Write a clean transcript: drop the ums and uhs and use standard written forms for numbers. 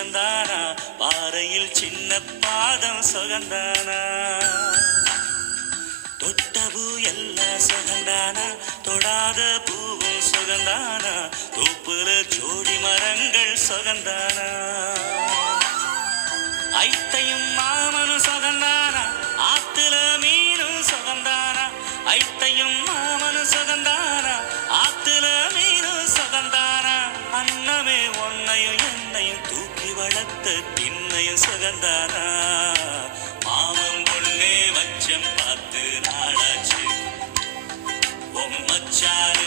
சுகந்தானா, பாறையில் சின்ன பாதம் சுகந்தானா. தொட்ட பூ எல்லாம் சுகந்தானா, தொடாத பூவும் சுகந்தானா, தூப்புல ஜோடி மரங்கள் சுகந்தானா. ஐத்தையும் மாமனும் சுகந்தானா, ஆத்துல மீனும் சுகந்தானா. ஐத்தையும் மாமனும் சுகந்தானா, ஆத்துல மீனும் சுகந்தானா. அன்னமே ஒன்னையும் என்னையும் தூக்கி வளர்த்த திண்ணையும் சுகந்தானா. மாமன் பொண்ணே வச்சம் பார்த்து நாளாச்சு, மச்சாரு